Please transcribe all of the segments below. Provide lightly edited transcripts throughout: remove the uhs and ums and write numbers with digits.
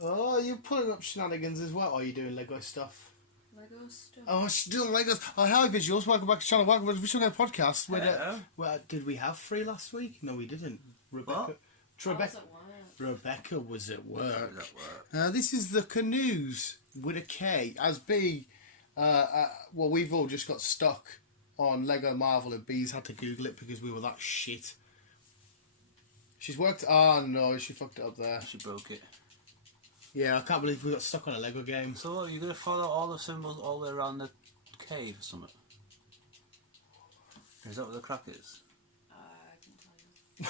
Oh, you're pulling up shenanigans as well. Are you doing Lego stuff? Lego stuff. Oh, she's doing Legos. Oh, hi, visuals. Welcome back to the channel. Welcome to the Visual Podcast. Hello. Did we have 3 last week? No, we didn't. Rebecca. Rebecca was at work. This is the Canoes with a K. As B, well, we've all just got stuck on Lego Marvel, and B's had to Google it because we were that shit. She's worked. Oh no, she fucked it up there. She broke it. Yeah, I can't believe we got stuck on a Lego game. So are you going to follow all the symbols all the way around the cave or something? Is that what the crack is? I can tell you.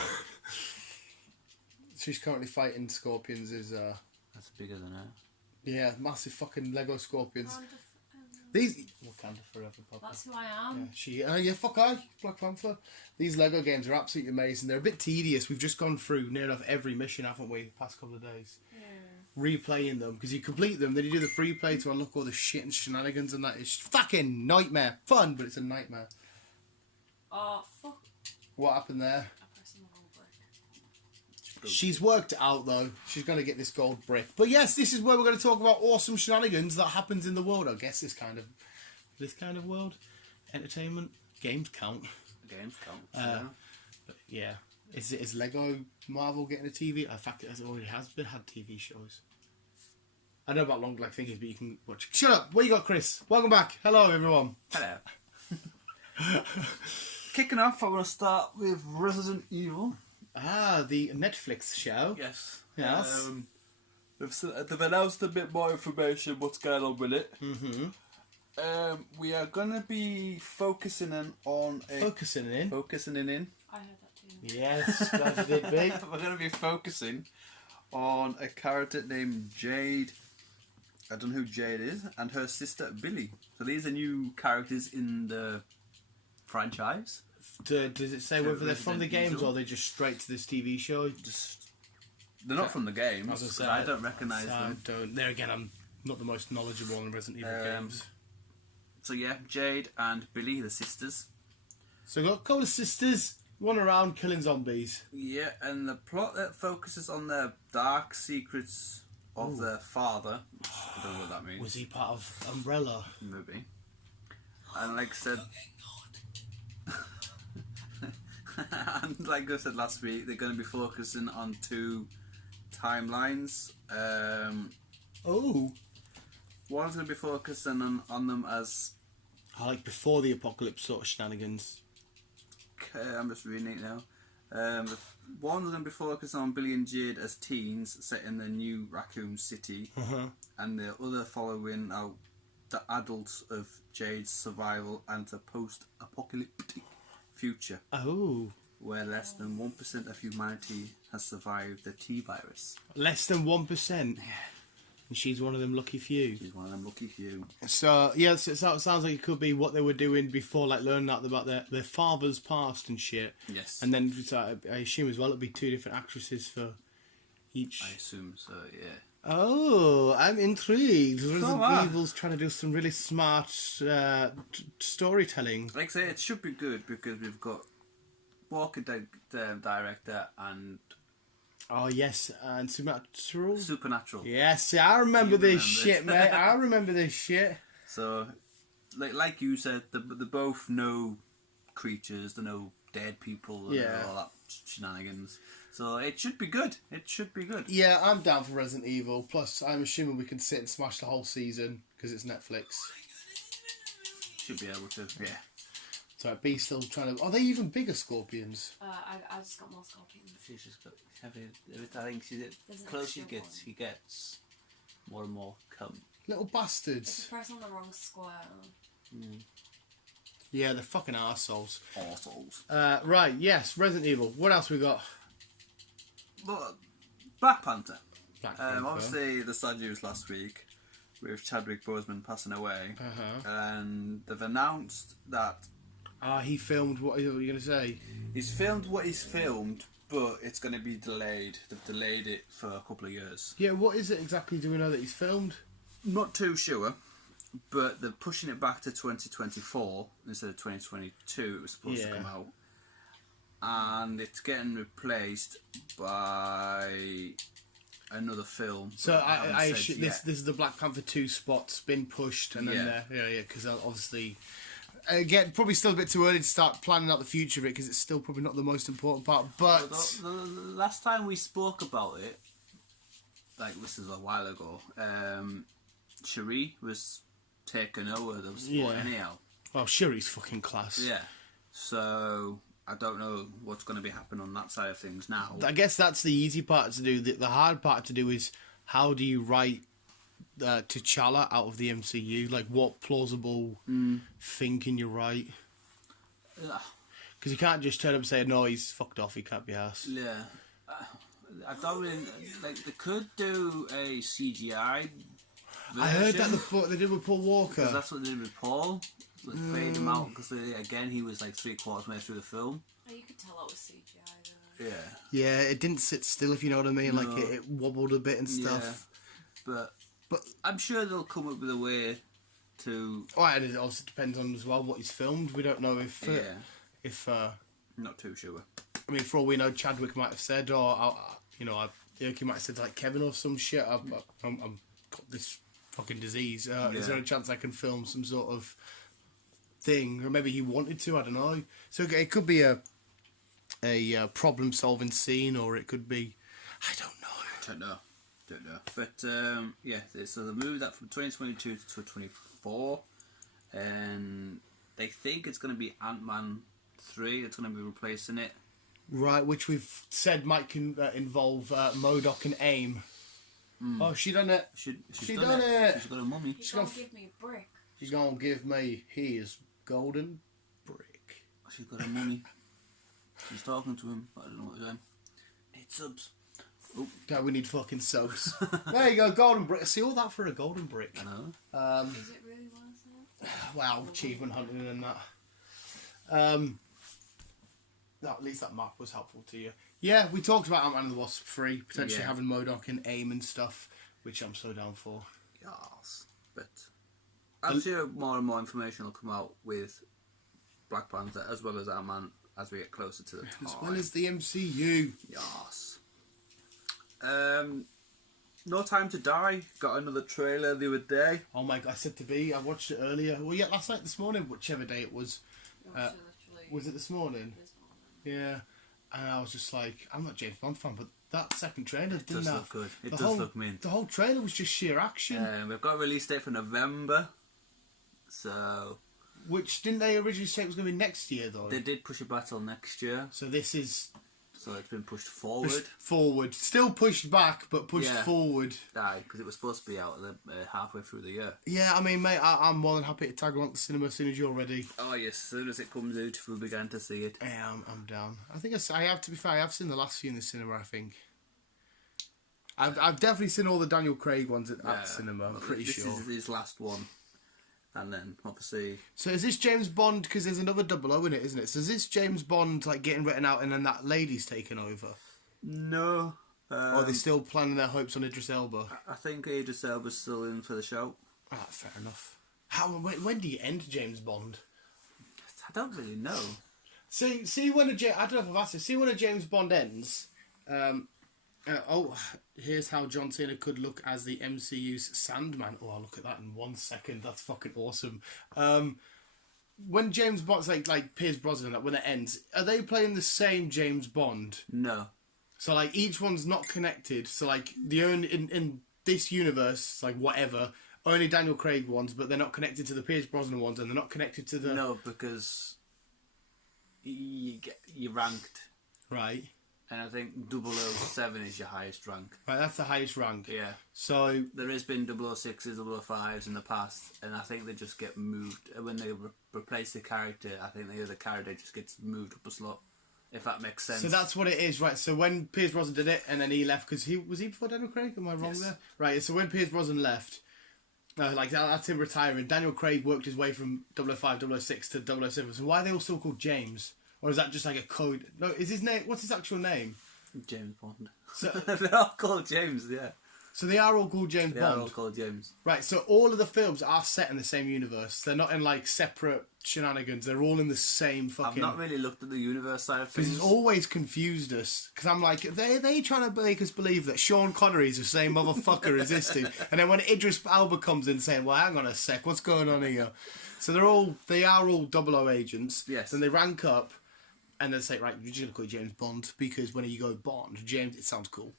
She's currently fighting scorpions. That's bigger than her. Yeah, massive fucking Lego scorpions. These Wakanda forever, Papa. That's who I am. Yeah, fuck I, Black Panther. These Lego games are absolutely amazing. They're a bit tedious. We've just gone through near enough every mission, haven't we, the past couple of days? Yeah. Replaying them, because you complete them, then you do the free play to unlock all the shit and shenanigans, and that is fucking nightmare. Fun, but it's a nightmare. Oh, fuck. What happened there? I pressed the wrong brick. She's worked it out, though. She's going to get this gold brick. But yes, this is where we're going to talk about awesome shenanigans that happens in the world. I guess this kind of world. Entertainment. Games count. Games count. But yeah. Is Lego Marvel getting a TV? In fact, it already has had TV shows. I know about long life thinking, but you can watch. Shut up! What you got, Chris? Welcome back. Hello, everyone. Hello. Kicking off, I want to start with Resident Evil. Ah, the Netflix show. Yes. Yes. They've announced a bit more information what's going on with it. Mm-hmm. We are going to be focusing in on... Focusing in? Focusing in. I heard that too. Yes, that did be. We're going to be focusing on a character named Jade. I don't know who Jade is. And her sister, Billy. So these are new characters in the franchise. Does it say whether they're from the games or are they just straight to this TV show? They're not from the games. I don't recognise them. There again, I'm not the most knowledgeable on Resident Evil games. So yeah, Jade and Billy, the sisters. So we've got a couple of sisters run around killing zombies. Yeah, and the plot that focuses on the dark secrets of their father. I don't know what that means. Was he part of Umbrella? Maybe. And like I said... and like I said last week, they're going to be focusing on 2 timelines. One's going to be focusing on them as... like before the apocalypse sort of shenanigans. Okay, I'm just reading it now. One's going to be focusing on Billy and Jade as teens set in the new Raccoon City. And the other following out the adults of Jade's survival and the post-apocalyptic future. Where less than 1% of humanity has survived the T-virus. Less than 1%? Yeah. And she's one of them lucky few. She's one of them lucky few. So, yeah, so it sounds like it could be what they were doing before, like learning out about their father's past and shit. Yes. And then I assume as well it'll be 2 different actresses for each. I assume so, yeah. Oh, I'm intrigued. Resident Evil's trying to do some really smart storytelling. Like I say, it should be good because we've got Walker director and... Oh, yes, and Supernatural. Yes, I remember this shit, mate. I remember this shit. So, like you said, they both know creatures, they know dead people, and all that shenanigans. So it should be good. It should be good. Yeah, I'm down for Resident Evil. Plus, I'm assuming we can sit and smash the whole season because it's Netflix. Should be able to, yeah. So B's still trying to... Are they even bigger scorpions? I just got more scorpions. She's just got... I think the closer he gets, more and more come. Little bastards. If you press on the wrong square. Yeah, they're fucking arseholes. Arseholes. Right, yes, Resident Evil. What else we got? But Black Panther. Obviously, the sad news last week with Chadwick Boseman passing away. And they've announced that... he filmed... What are you going to say? He's filmed what he's filmed, but it's going to be delayed. They've delayed it for a couple of years. Yeah, what is it exactly? Do we know that he's filmed? Not too sure, but they're pushing it back to 2024 instead of 2022. It was supposed to come out. and it's getting replaced by another film. So this is the Black Panther 2 spot's been pushed, and then because obviously. Again, probably still a bit too early to start planning out the future of it because it's still probably not the most important part. But the last time we spoke about it, like this is a while ago, Cherie was taken over the sport anyhow. Well, Shuri's fucking class. Yeah. So I don't know what's going to be happening on that side of things now. I guess that's the easy part to do. The hard part to do is how do you write T'Challa out of the MCU? Like, what plausible thing can you write? Because you can't just turn up and say, no, he's fucked off, he can't be arsed. Yeah. I don't really... Like, they could do a CGI version. I heard that they did with Paul Walker. Because that's what they did with Paul. Like, fade him out, because again, he was like 3/4 way through the film. Oh, you could tell it was CGI, though. Yeah. Yeah, it didn't sit still, if you know what I mean. No. Like, it wobbled a bit and stuff. Yeah. But I'm sure they'll come up with a way to... Oh, and it also depends on as well what he's filmed. We don't know if... not too sure. I mean, for all we know, Chadwick might have said, or, he might have said, like, Kevin or some shit, I've got this fucking disease. Is there a chance I can film some sort of thing? Or maybe he wanted to, I don't know. So it could be a problem-solving scene, or it could be... I don't know. But so they moved that from 2022 to 2024, and they think it's going to be Ant-Man 3 that's going to be replacing it. Right, which we've said might involve MODOK and AIM. Oh, she done it. She done it. She's got a mummy. She's going to give me a brick. She's going to give me his golden brick. She's got a mummy. She's talking to him, but I don't know what he's doing. Need subs. Oh. God, we need fucking subs. There you go, golden brick. See all that for a golden brick. I know. Is it really worth it? Wow, achievement hunting and that. No, at least that map was helpful to you. Yeah, we talked about Ant-Man and the Wasp 3, potentially having MODOK and AIM and stuff, which I'm so down for. Yes, but I'm sure more and more information will come out with Black Panther as well as Ant-Man as we get closer to the time. As well as the MCU. Yes. No Time to Die got another trailer the other day. Oh my god, I said to be, I watched it earlier. Well, yeah, last night, this morning, whichever day it was. Was it this morning? Yeah. And I was just like, I'm not a James Bond fan, but that second trailer didn't look good. It does look mint. The whole trailer was just sheer action. We've got a release date for November. So... Which, didn't they originally say it was going to be next year, though? They did push it back till next year. So this is... So it's been pushed forward. Still pushed back, but pushed forward. Because it was supposed to be out halfway through the year. Yeah, I mean, mate, I'm more than happy to tag along to the cinema as soon as you're ready. Oh, yes, as soon as it comes out, we'll begin to see it. Yeah, I'm down. I think I have, to be fair, I have seen the last few in the cinema, I think. I've definitely seen all the Daniel Craig ones at the cinema, I'm pretty sure. This is his last one. And then, obviously... So is this James Bond, because there's another 00 in it, isn't it? So is this James Bond, like, getting written out and then that lady's taken over? No. Or are they still planning their hopes on Idris Elba? I think Idris Elba's still in for the show. Ah, fair enough. When do you end James Bond? I don't really know. See when I don't know if I've asked this. See when a James Bond ends... here's how John Cena could look as the MCU's Sandman. Oh, I'll look at that in 1 second. That's fucking awesome. When James Bond's like Pierce Brosnan, that when it ends, are they playing the same James Bond? No. So like each one's not connected. So like the only in this universe, like whatever, only Daniel Craig ones, but they're not connected to the Pierce Brosnan ones, and they're not connected to the... No, because you're ranked. Right. And I think 007 is your highest rank. Right, that's the highest rank. Yeah. So... There has been 006s, 005s in the past, and I think they just get moved. When they replace the character, I think the other character just gets moved up a slot, if that makes sense. So that's what it is, right? So when Pierce Brosnan did it, and then he left, because was he before Daniel Craig? Am I wrong there? Right, so when Pierce Brosnan left, that's him retiring, Daniel Craig worked his way from 005, 006 to 007. So why are they all still called James? Or is that just like a code? No, is his name... What's his actual name? James Bond. So, they're all called James, yeah. So they are all called James They Bond. are all called James. Right, so all of the films are set in the same universe. They're not in like separate shenanigans. They're all in the same I've fucking. not really looked at the universe side of Because things. it's always confused us. Because I'm like, they trying to make us believe that Sean Connery is the same motherfucker as this dude. And then when Idris Elba comes in saying, well, hang on a sec, what's going on here? So they are all 00 agents. Yes. And they rank up. And then say, right, you're just going to call it James Bond. Because when you go Bond, James, it sounds cool.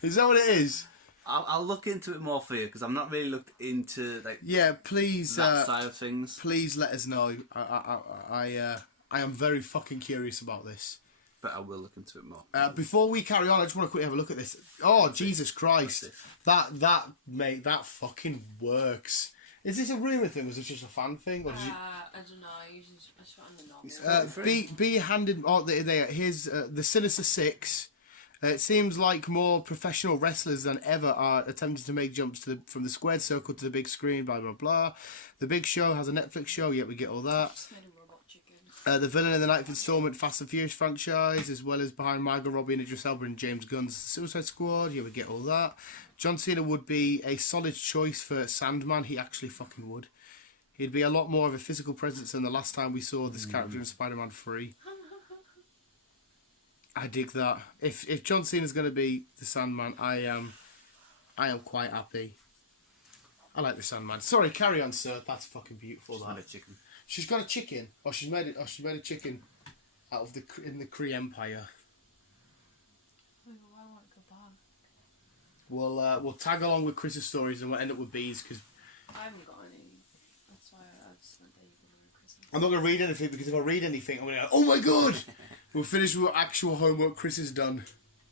Is that what it is? I'll look into it more for you because I'm not really looked into like Yeah, please. that side of things. Please let us know. I am very fucking curious about this. But I will look into it more. Before we carry on, I just want to quickly have a look at this. Oh, Jesus Christ. That mate, that fucking works. Is this a rumour thing or is it just a fan thing? Or I don't know. I usually just found the novel. be handed. Oh, here's the Sinister Six. It seems like more professional wrestlers than ever are attempting to make jumps from the squared circle to the big screen, blah, blah, blah. The Big Show has a Netflix show, yet we get all that. Just made a robot chicken. The villain in the 9th installment Fast and Furious franchise, as well as behind Margot Robbie and Idris Elba and James Gunn's Suicide Squad, yeah, we get all that. John Cena would be a solid choice for Sandman, he actually fucking would. He'd be a lot more of a physical presence than the last time we saw this character in Spider-Man 3. I dig that. If John Cena's going to be the Sandman, I am quite happy. I like the Sandman. Sorry, carry on, sir. That's fucking beautiful. She's That. made a chicken. She's got a chicken. Oh, she's made it. Oh, she made a chicken out of in the Kree Empire. Wait, why won't it go back? We'll tag along with Chris's stories and we'll end up with B's because I haven't got any. That's why I just went David and Christmas. I'm not going to read anything because if I read anything, I'm going to go, oh my god! We'll finish with actual homework Chris has done.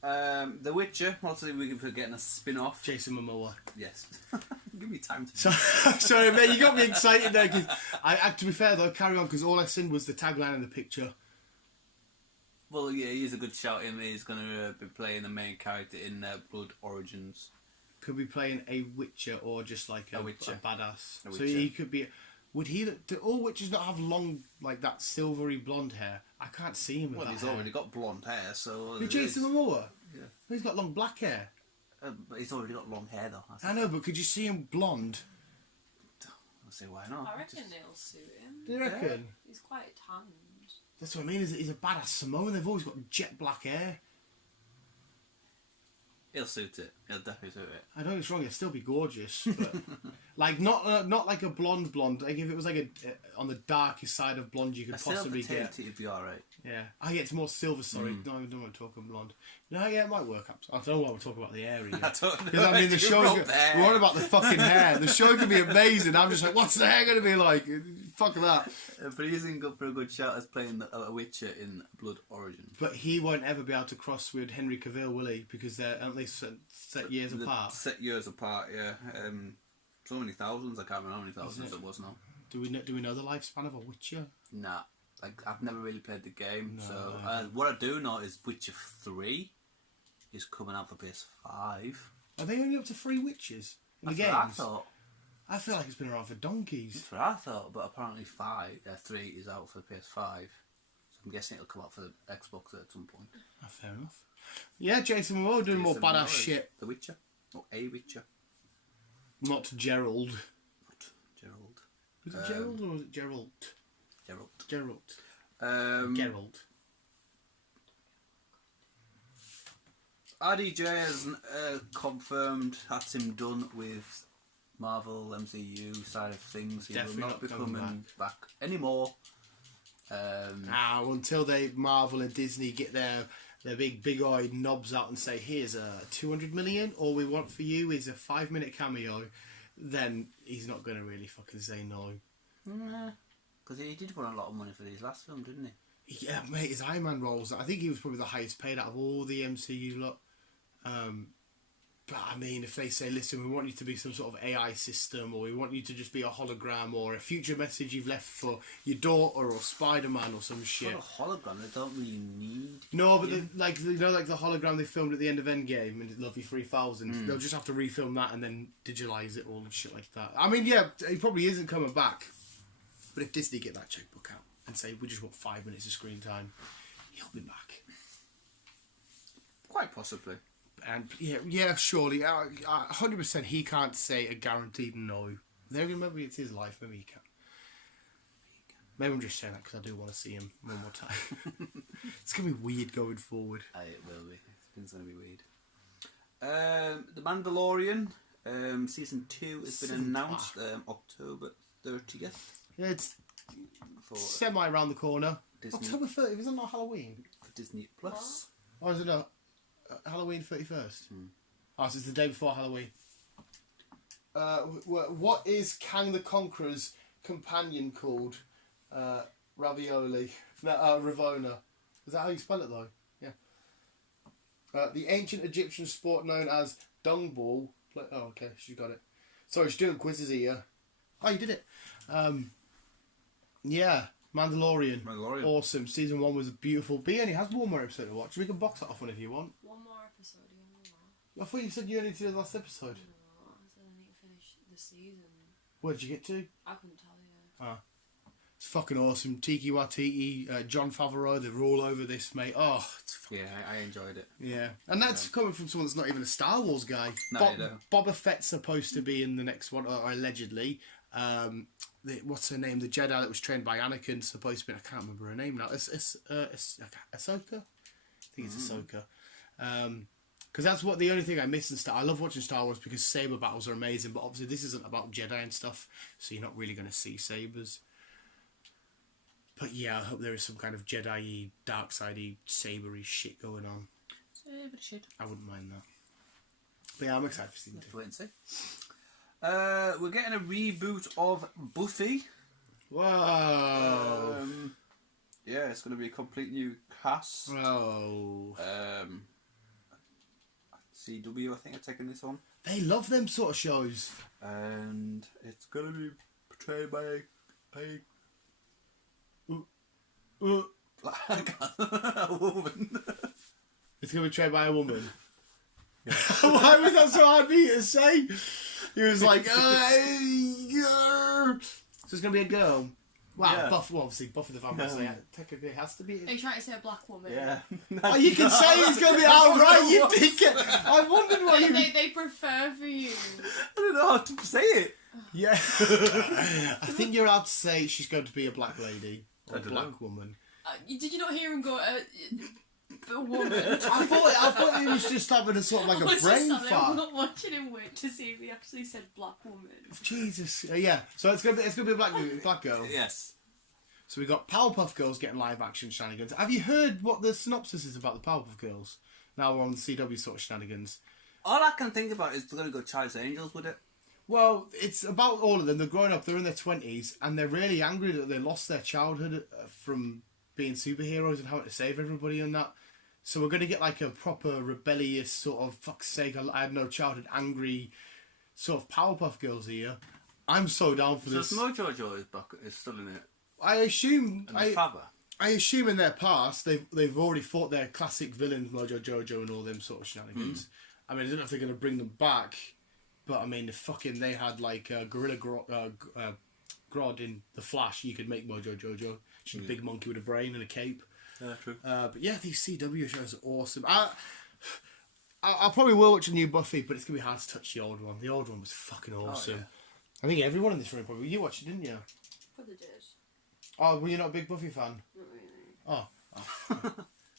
The Witcher. Hopefully we can get a spin-off. Jason Momoa. Yes. Give me time to. Sorry, mate, you got me excited there. Cause to be fair though, carry on because all I seen was the tagline in the picture. Well, yeah, he's a good shout. He's going to be playing the main character in Blood Origins. Could be playing a Witcher or just like a Witcher. badass. A So Witcher. he could be. Would he? Do all Witchers not have long, like that silvery blonde hair? I can't see him with Well, that he's hair. already got blonde hair, so. Who, Jason Momoa? Yeah. He's got long black hair. But he's already got long hair, though. I know, but could you see him blonde? I'll say why not. I reckon it'll suit him. Do you reckon? He's quite tanned. That's what I mean. He's a badass Samoan. They've always got jet black hair. He'll suit it. He'll definitely suit it. I don't get wrong. He'll still be gorgeous, but like not like a blonde. Like if it was like a on the darkest side of blonde, you could possibly get. It'd be alright. Yeah, I get more silver. Sorry, no, I don't want to talk about blonde. No, yeah, it might work. I don't know why we're talking about the hair. I don't know. Because I mean, the show. We're on about the fucking hair. The show could be amazing. I'm just like, what's the hair going to be like? Fuck that. But he's in good for a good shout as playing a Witcher in Blood Origins. But he won't ever be able to cross with Henry Cavill, will he? Because they're at least set years apart. Set years apart, yeah. So many thousands. I can't remember how many thousands it was now. Do we know the lifespan of a Witcher? Nah. Like, I've never really played the game, No, so I what I do know is Witcher 3 is coming out for PS5. Are they only up to 3 Witches in the That's games? what I thought. I feel like it's been around for donkeys. That's what I thought, but apparently 3 is out for the PS5. So I'm guessing it'll come out for the Xbox at some point. Oh, fair enough. Yeah, Jason Momoa doing more Jason badass Momoa is shit. The Witcher. Or a Witcher. Not Gerald. Not Gerald. Was it Gerald or was it Gerald? Gerald. Gerald. Gerald. RDJ has confirmed that's him done with Marvel MCU side of things. He Definitely will not not be coming coming back anymore. Until they Marvel and Disney get their big-eyed knobs out and say, here's a 200 million, all we want for you is a 5-minute cameo, then he's not going to really fucking say no. Because he did want a lot of money for his last film, didn't he? Yeah, mate, his Iron Man roles, I think he was probably the highest paid out of all the MCU lot. But I mean, if they say, listen, we want you to be some sort of AI system, or we want you to just be a hologram, or a future message you've left for your daughter, or Spider-Man, or some shit. For a hologram, they don't really need. No, but like the hologram they filmed at the end of Endgame and Lovely 3000, they'll just have to refilm that and then digitalize it all and shit like that. I mean, yeah, he probably isn't coming back. But if Disney get that checkbook out and say, we just want 5 minutes of screen time, he'll be back. Quite possibly. And surely, 100% he can't say a guaranteed no. Maybe it's his life, maybe he can. Maybe I'm just saying that because I do want to see him one more time. It's going to be weird going forward. It will be. It's going to be weird. The Mandalorian, season 2 has been announced October 30th. Yeah, it's semi around the corner. Disney. October 30th, isn't that Halloween? For Disney Plus. Or is it not Halloween 31st? Oh, so it's the day before Halloween. What is Kang the Conqueror's companion called? Ravioli. No, Ravona. Is that how you spell it though? Yeah. The ancient Egyptian sport known as dung ball. Oh, okay, she got it. Sorry, she's doing quizzes here. Oh, you did it. Yeah, Mandalorian. Awesome. Season 1 was beautiful. B only has one more episode to watch. We can box that off one if you want. One more episode, yeah. I thought you said you only did the last episode. No, I said I need to finish the season. Where did you get to? I couldn't tell you. Ah. It's fucking awesome. Tiki Watiti, John Favreau, they're all over this, mate. Oh, it's yeah, I enjoyed it. Yeah, and that's coming from someone that's not even a Star Wars guy. No, Boba Fett's supposed to be in the next one, or allegedly. What's her name? The Jedi that was trained by Anakin, supposed to be. I can't remember her name now. Ahsoka. I think it's Ahsoka. Because that's what the only thing I miss in Star. I love watching Star Wars because saber battles are amazing, but obviously this isn't about Jedi and stuff, so you're not really going to see sabers. But yeah, I hope there is some kind of Jedi-y, dark-sidey, sabery shit going on. Saber shit. I wouldn't mind that. But yeah, I'm excited for season 2. Wait and see. We're getting a reboot of Buffy. Whoa! Yeah, it's going to be a complete new cast. Oh. CW, I think, are taking this on. They love them sort of shows. And it's going to be portrayed by a woman. It's going to be portrayed by a woman. Yeah. Why was that so hard for you to say? He was like, so it's going to be a girl. Wow, yeah. Obviously Buffy the Vampire Slayer technically has to be. Are you trying to say a black woman? Yeah. Oh, you can say it's going to be alright, you dickhead. I wondered why they prefer for you. I don't know how to say it. Yeah. I think you're allowed to say she's going to be a black lady or a black woman. Did you not hear him go, a woman? I thought he was just having a sort of like a brain fart. I'm not watching him wait to see if he actually said black woman. Jesus. Yeah. So it's gonna be a black girl. Yes. So we got Powerpuff Girls getting live action shenanigans. Have you heard what the synopsis is about the Powerpuff Girls? Now we're on the CW sort of shenanigans. All I can think about is they're gonna go Charlie's Angels with it. Well, it's about all of them. They're growing up. They're in their 20s, and they're really angry that they lost their childhood from being superheroes and having to save everybody and that. So we're going to get like a proper rebellious sort of, fuck's sake, I had no childhood, angry sort of Powerpuff Girls here. I'm so down for this. So Mojo Jojo is still in it? I assume... And I assume in their past, they've already fought their classic villains, Mojo Jojo and all them sort of shenanigans. I mean, I don't know if they're going to bring them back, but I mean, they had like Gorilla Grodd in The Flash, you could make Mojo Jojo. She's a big monkey with a brain and a cape. Yeah, true. But yeah, these CW shows are awesome. I probably will watch a new Buffy, but it's going to be hard to touch the old one. The old one was fucking awesome. Oh, yeah. I think everyone in this room probably... You watched it, didn't you? Probably did. Oh, were you not a big Buffy fan? Not really. Oh.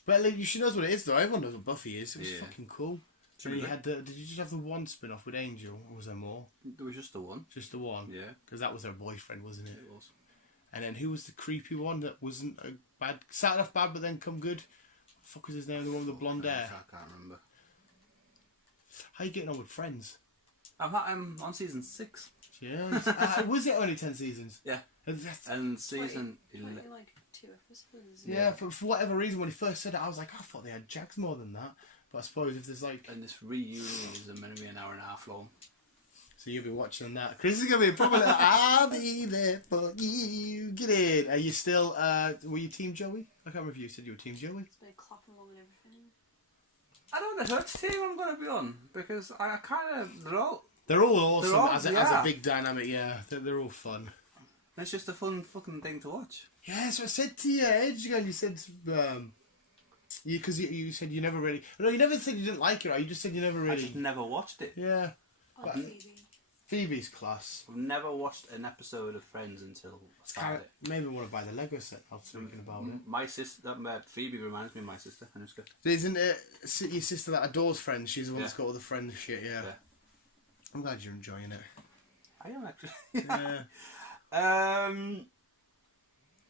But like, you should know what it is, though. Everyone knows what Buffy is. It was fucking cool. True. And you had did you just have the one spin-off with Angel, or was there more? There was just the one. Just the one? Yeah. Because that was her boyfriend, wasn't it? It was. And then who was the creepy one that wasn't a bad... Started off bad, but then come good? What the fuck was his name? The one with the blonde hair? I can't remember. How you getting on with Friends? I'm on season 6. Yeah. Was it only 10 seasons? Yeah. And season 11. Like 2 episodes. Yeah, for whatever reason, when he first said it, I was like, I thought they had Jags more than that. But I suppose if there's like... And this reunion is going to be an hour and a half long. So you'll be watching that. Chris is going to be probably like, I'll be there for you. Get in. Are you still... were you Team Joey? I can't remember if you said you were Team Joey. It's been clapping along and everything. I don't know which team I'm going to be on. Because I kind of... They're all awesome as a big dynamic, yeah. They're all fun. It's just a fun fucking thing to watch. Yeah, so I said to you ages ago, and you said Because you said you never really... No, you never said you didn't like it, right? You just said you never really... I just never watched it. Yeah. Oh, But- Phoebe. Phoebe's class. I've never watched an episode of Friends until I started it. Maybe want to buy the Lego set. I was thinking about it. My sister, Phoebe reminds me of my sister. Anushka. Isn't it your sister that adores Friends? She's the one that's Yeah. got all the Friends shit, yeah. Yeah. I'm glad you're enjoying it. I am actually. Yeah.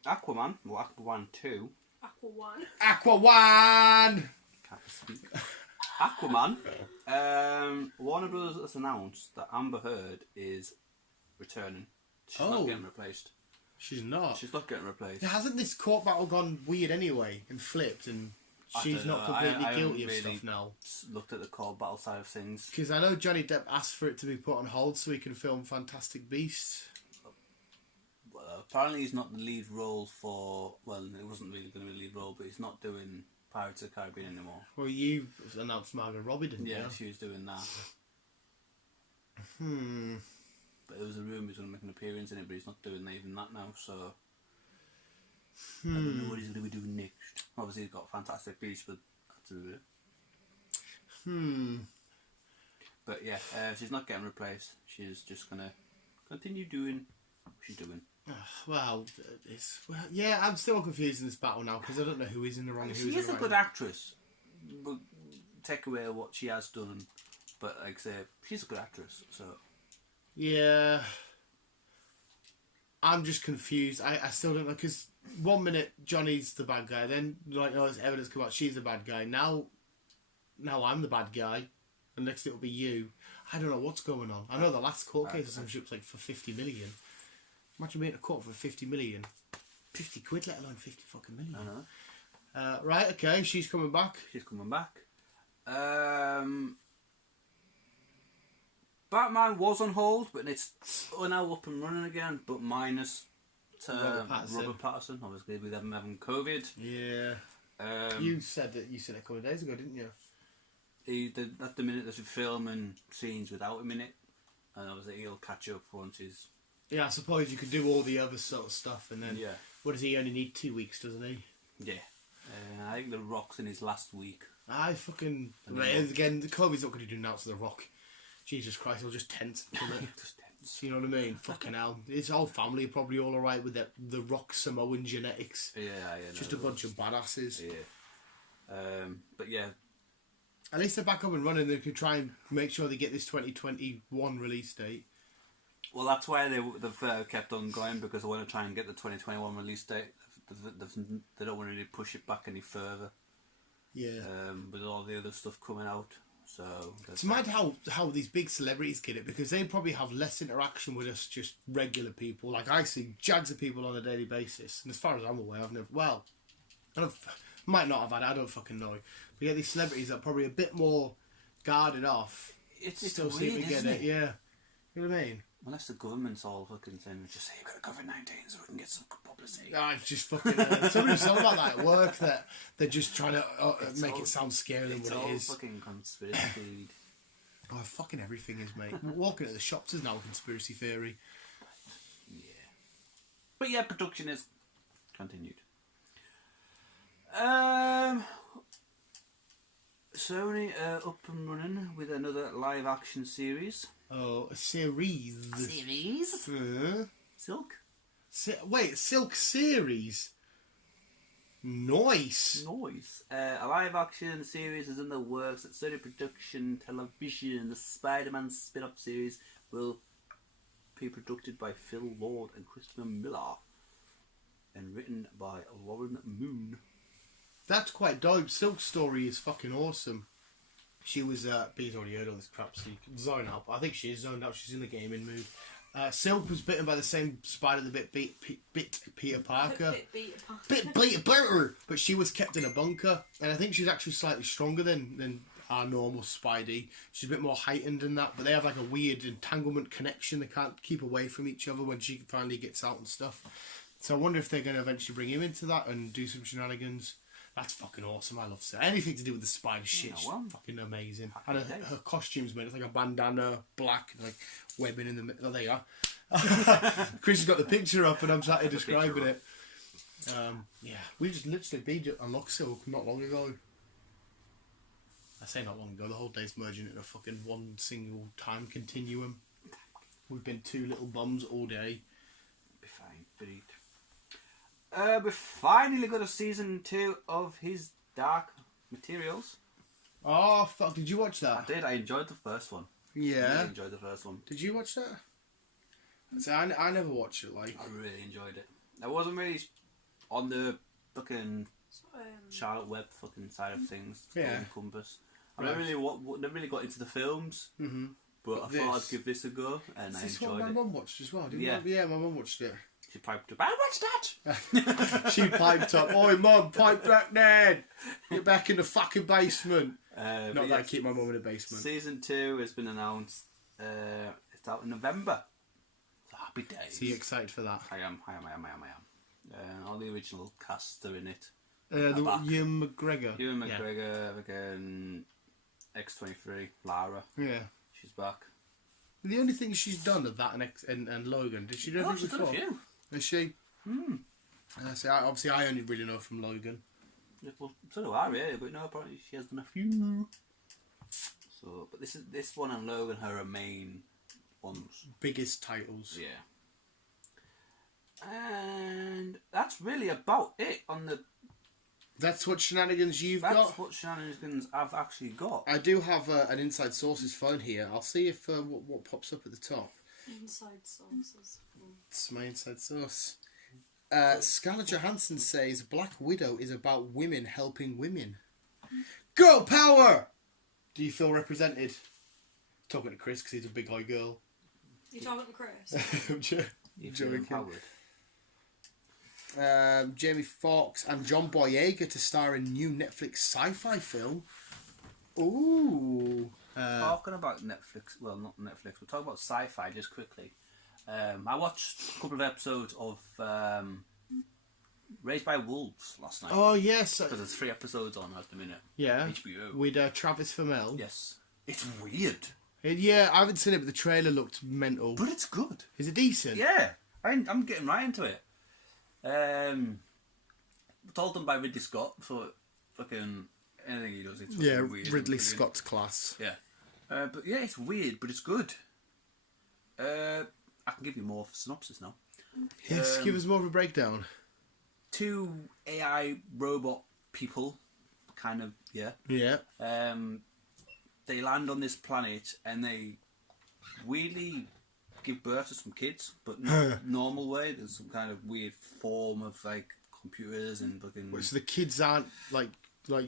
Aquaman, well, Aquaman 2. Aqua One. Aquawan! Can't speak. Aquaman. Warner Brothers has announced that Amber Heard is returning. She's not getting replaced. She's not. She's not getting replaced. Hasn't this court battle gone weird anyway and flipped and she's not completely guilty of really stuff now? Looked at the cold battle side of things. Because I know Johnny Depp asked for it to be put on hold so he can film Fantastic Beasts. Apparently he's not the lead role for... Well, it wasn't really going to be the lead role, but he's not doing Pirates of the Caribbean anymore. Well, you announced Margot Robbie, didn't you? Yeah, she was doing that. But it was a rumour he's going to make an appearance in it, but he's not doing even that now, so... I don't know what he's going to be doing next. Obviously he's got Fantastic Beasts, but that's a rumour. But yeah, she's not getting replaced. She's just going to continue doing what she's doing. Well, yeah, I'm still confused in this battle now because I don't know who is in the wrong and who's in She the is a right. good actress. But take away what she has done, but like I say, she's a good actress. So Yeah. I'm just confused. I still don't know because 1 minute Johnny's the bad guy, then like there's evidence come out she's the bad guy. Now I'm the bad guy, and next it'll be you. I don't know what's going on. I know the last court case or some shit was like for 50 million. Imagine being in a court for 50 million. 50 quid, let alone 50 fucking million. I know. Right, okay, she's coming back. She's coming back. Batman was on hold, but it's now up and running again, but minus Robert Pattinson. Obviously, with them having COVID. Yeah. You said it a couple of days ago, didn't you? At the minute, they're filming scenes without him in it, and obviously he'll catch up once he's... Yeah, I suppose you could do all the other sort of stuff, and then... Yeah. What does he only need? 2 weeks, doesn't he? Yeah. I think The Rock's in his last week. I fucking... Again, the COVID's not going to do now to The Rock. Jesus Christ, he'll just tent. Just tense. You know what I mean? Fucking hell. His whole family are probably all alright with the Rock Samoan genetics. Yeah. Just a bunch of badasses. Yeah. But yeah. At least they're back up and running. They can try and make sure they get this 2021 release date. Well, that's why they've kept on going, because they want to try and get the 2021 release date. They don't want to really push it back any further. Yeah. With all the other stuff coming out. So it's mad how these big celebrities get it, because they probably have less interaction with us, just regular people. Like I see jags of people on a daily basis, and as far as I'm aware, I've never... Well, might not have had, I don't fucking know. But yeah, these celebrities are probably a bit more guarded off. It's still weird, seem to get isn't it, it? yeah. You know what I mean? Unless the government's all fucking saying, just say you've got COVID-19 so we can get some good publicity. Ah, it's just fucking... somebody was talking about that at work, that they're just trying to make it sound scarier than what it is. It's all fucking conspiracy theory. Oh, fucking everything is, mate. Walking at the shops is now a conspiracy theory. Yeah. But yeah, production is continued. Sony up and running with another live action series. Oh, a series. Series? Silk? Wait, Silk series? Nice. Noise. A live action series is in the works at Sony Production Television. The Spider-Man spin-off series will be produced by Phil Lord and Christopher Miller and written by Lauren Moon. That's quite dope. Silk's story is fucking awesome. She was, B's already heard all this crap, so you can zone out. But I think she is zoned out. She's in the gaming mood. Silk was bitten by the same spider that bit Peter Parker. Bit Peter, but she was kept in a bunker, and I think she's actually slightly stronger than our normal Spidey. She's a bit more heightened than that, but they have like a weird entanglement connection. They can't keep away from each other when she finally gets out and stuff. So I wonder if they're going to eventually bring him into that and do some shenanigans. That's fucking awesome. I love Silk. Anything to do with the spider shit, fucking amazing. And her costumes, mate, it's like a bandana, black, like webbing in the middle. Oh, there you are. Chris has got the picture up and I'm sat here describing it. Yeah, we just literally beat on Luxor not long ago. I say not long ago. The whole day's merging into a fucking one single time continuum. We've been two little bums all day. Be fine, beat. We finally got a season 2 of his Dark Materials. Oh fuck! Did you watch that? I did. I enjoyed the first one. Yeah. I enjoyed the first one. Did you watch that? See, I never watched it. Like, I really enjoyed it. I wasn't really on the fucking Charlotte Webb fucking side of things. Yeah. Compass. I Right. never really got into the films, but I thought I'd give this a go, and I Is this what enjoyed my it. mum watched as well? Didn't Yeah. yeah, my mum watched it. She piped up, I watched that! She piped up, "Oi, mum, pipe back, Ned! Get back in the fucking basement." Not that I keep my mum in the basement. Season 2 has been announced. It's out in November. So happy days. So you excited for that? I am. All the original cast are in it. The Ewan McGregor. Ewan McGregor, again, X-23, Lara. Yeah. She's back. The only thing she's done of that and Logan, did she do anything She's done a before? few. Is she? See, obviously, I only really know from Logan. Yeah, well, so do I, really, but no, apparently she has done a few. So, but this one and Logan are her main ones. Biggest titles. Yeah. And that's really about it on the... That's what shenanigans you've got? That's what shenanigans I've actually got. I do have an Inside Sources phone here. I'll see if what pops up at the top. Inside sources. It's my Inside Source. Scarlett Johansson says Black Widow is about women helping women. Girl power! Do you feel represented? Talking to Chris because he's a big high girl. You talking to Chris? I'm You feel joking. empowered. Jamie Foxx and John Boyega to star in new Netflix sci-fi film. Ooh. Talking about Netflix, well, not Netflix, we'll talk about sci-fi just quickly. I watched a couple of episodes of Raised by Wolves last night. Oh, yes. Because there's 3 episodes on at the minute. Yeah. HBO. With Travis Fimmel. Yes. It's weird. Yeah, I haven't seen it, but the trailer looked mental. But it's good. Is it decent? Yeah. I'm getting right into it. Told them by Ridley Scott, so fucking anything he does, it's fucking weird. Ridley Scott's class. Yeah. But yeah, it's weird, but it's good. I can give you more synopsis now. Yes, give us more of a breakdown. 2 AI robot people, kind of, yeah. Yeah. They land on this planet and they weirdly give birth to some kids, but not normal way. There's some kind of weird form of like computers and fucking. So the kids aren't like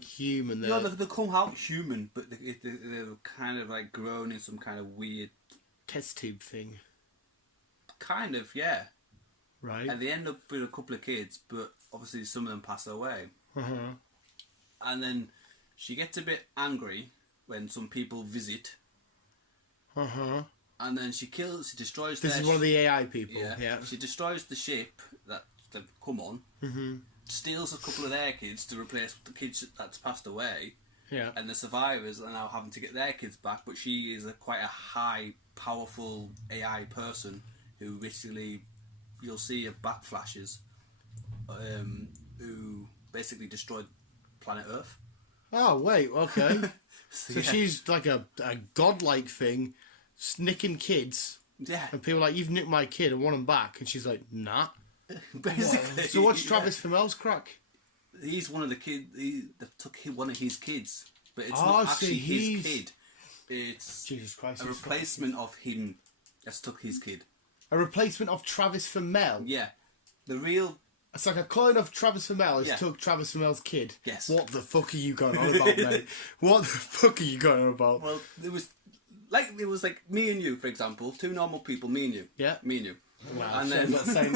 human. No, they come out human, but they're kind of like grown in some kind of weird test tube thing. Kind of, yeah. Right. And they end up with a couple of kids, but obviously some of them pass away. And then she gets a bit angry when some people visit. And then she destroys. This is one of the AI people. Yeah. She destroys the ship that they've come on. Steals a couple of their kids to replace the kids that's passed away. Yeah. And the survivors are now having to get their kids back, but she is quite a high, powerful AI person who basically, you'll see her backflashes, who basically destroyed planet Earth. Oh wait, okay. So yeah. she's like a godlike thing, nicking kids. Yeah. And people are like, "You've nicked my kid, I want him back," and she's like, "Nah." Basically. So what's Travis Fammel's crack? He's one of the kids. They took one of his kids, but it's Oh, not so actually he's- his kid. It's Jesus Christ! a replacement of him that's took his kid. A replacement of Travis Fimmel. Yeah, the real. It's like a clone of Travis Fimmel has Yeah. took Travis Fammel's kid. Yes. What the fuck are you going on about, mate? What the fuck are you going on about? Well, it was like me and you, for example, 2 normal people, me and you. Yeah. Me and you. Wow, And so then I'm not saying.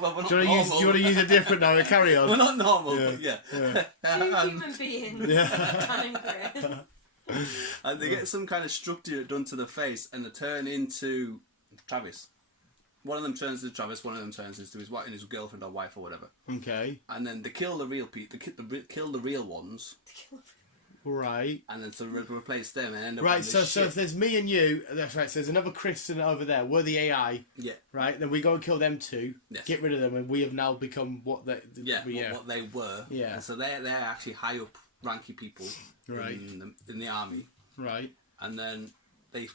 well, we're not Do you normal. want to use a different now? Carry on. We're not normal, Yeah. but yeah. Two human beings. Angry. And they get some kind of structure done to the face, and they turn into Travis. One of them turns into Travis. One of them turns into his wife and his girlfriend or wife or whatever. Okay. And then they kill the real people. They kill the real ones. Right. And then so replace them and end up on Right, this so ship. if there's me and you, that's right, so there's another Kristen over there, we're the AI, Yeah. right? Then we go and kill them two, Yes. get rid of them, and we have now become what they... What they were. Yeah. And so they're actually high up ranky people Right. in the army. Right. And then they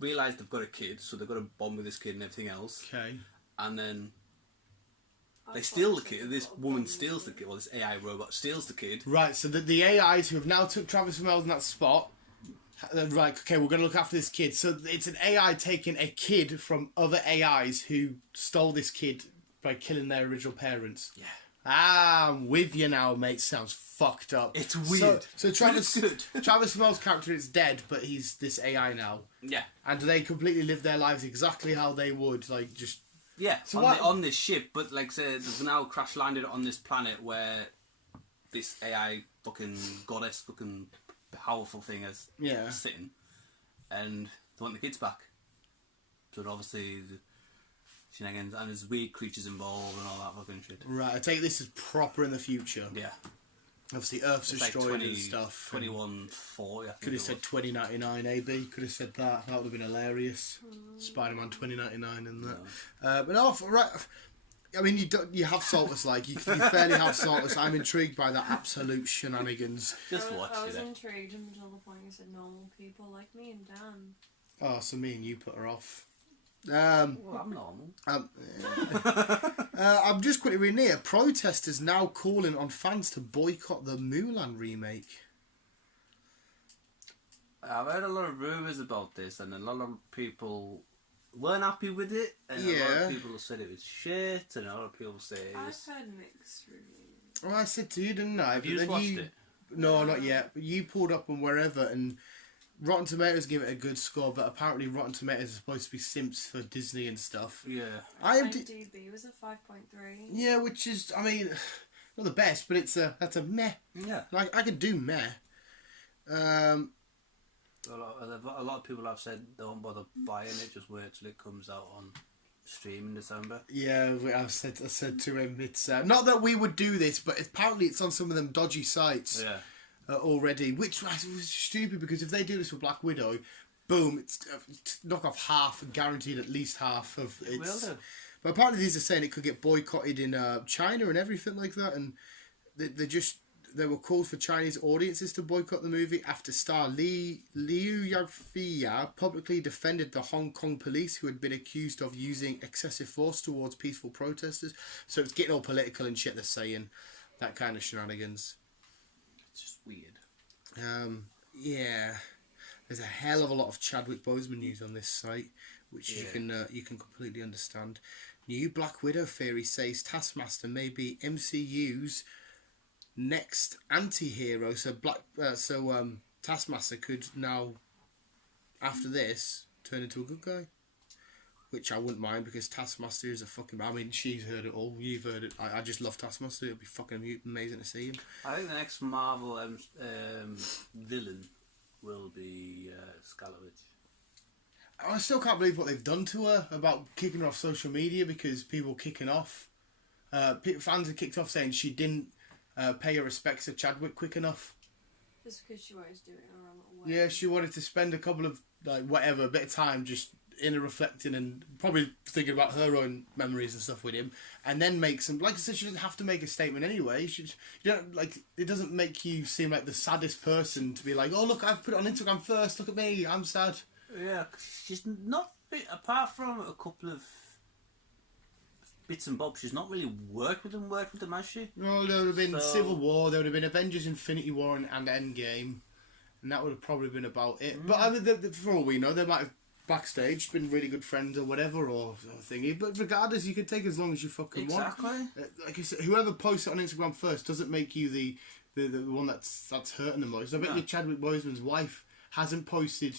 realise they've got a kid, so they've got to bond with this kid and everything else. Okay. And then they steal the kid. This woman steals the kid, or this AI robot steals the kid. Right, so the AIs who have now took Travis Fimmels in that spot, right, okay, we're going to look after this kid. So it's an AI taking a kid from other AIs who stole this kid by killing their original parents. Yeah. Ah, I'm with you now, mate. Sounds fucked up. It's weird. So Travis, but it's good. Travis Fimmels' character is dead, but he's this AI now. Yeah. And do they completely live their lives exactly how they would, like just... Yeah, So on this ship, but like I said, they've now crash landed on this planet where this AI fucking goddess, fucking powerful thing is sitting, and they want the kids back. So obviously, the shenanigans, and there's weird creatures involved and all that fucking shit. Right, I take this as proper in the future. Yeah. Obviously, Earth's It's destroyed like 20, and stuff. 2140, I think. Could have said 2099, AB. Could have said that. That would have been hilarious. Spider-Man 2099 and that. But no, right. I mean, you have Saltus, like you fairly have Saltus. I'm intrigued by that absolute shenanigans. Just watch I was it. intrigued until the point you said normal people like me and Dan. Oh, so me and you put her off. Well, I'm normal. I'm just quickly reading here. Protesters now calling on fans to boycott the Mulan remake. I've heard a lot of rumours about this, and a lot of people weren't happy with it, and a lot of people said it was shit, and a lot of people say it's... I've heard mixed reviews. Well, I said to you, didn't I? Have you just watched it? No, not yet. But you pulled up on wherever, and Rotten Tomatoes give it a good score, but apparently Rotten Tomatoes is supposed to be simps for Disney and stuff. Yeah. IMDb was a 5.3. Yeah, which is, I mean, not the best, but that's a meh. Yeah. Like, I could do meh. A lot of people have said don't bother buying it, just wait till it comes out on stream in December. Yeah, I said to him, it's not that we would do this, but apparently it's on some of them dodgy sites already, which was stupid because if they do this with Black Widow, boom, it's knock off half, guaranteed at least half of it. Will do. But apparently these are saying it could get boycotted in China and everything like that, and there were calls for Chinese audiences to boycott the movie after star Liu Yafia publicly defended the Hong Kong police who had been accused of using excessive force towards peaceful protesters. So it's getting all political and shit, they're saying. That kind of shenanigans. It's just weird. Yeah. There's a hell of a lot of Chadwick Boseman news on this site, which you can completely understand. New Black Widow theory says Taskmaster may be MCU's next anti-hero. So Taskmaster could now, after this, turn into a good guy, which I wouldn't mind because Taskmaster is a fucking... I mean, she's heard it all, you've heard it. I just love Taskmaster. It'd be fucking amazing to see him. I think the next Marvel villain will be Scarlet Witch. I still can't believe what they've done to her about kicking her off social media, because people kicking off, fans have kicked off saying she didn't pay her respects to Chadwick quick enough. Just because she wanted to do it in a wrong way. Yeah, she wanted to spend a couple of, a bit of time just inner reflecting and probably thinking about her own memories and stuff with him, and then make some, like I said, she doesn't have to make a statement anyway. It doesn't make you seem like the saddest person to be like, oh look, I've put it on Instagram first, look at me, I'm sad. Yeah, she's not, apart from a couple of bits and bobs, she's not really worked with them, has she? No, there would have been Civil War, there would have been Avengers Infinity War and Endgame, and that would have probably been about it. But I mean, for all we know, they might have backstage been really good friends or whatever, or thingy. But regardless, you can take as long as you fucking want. Like I said, whoever posts it on Instagram first doesn't make you the one that's hurting the most. I bet you Chadwick Boseman's wife hasn't posted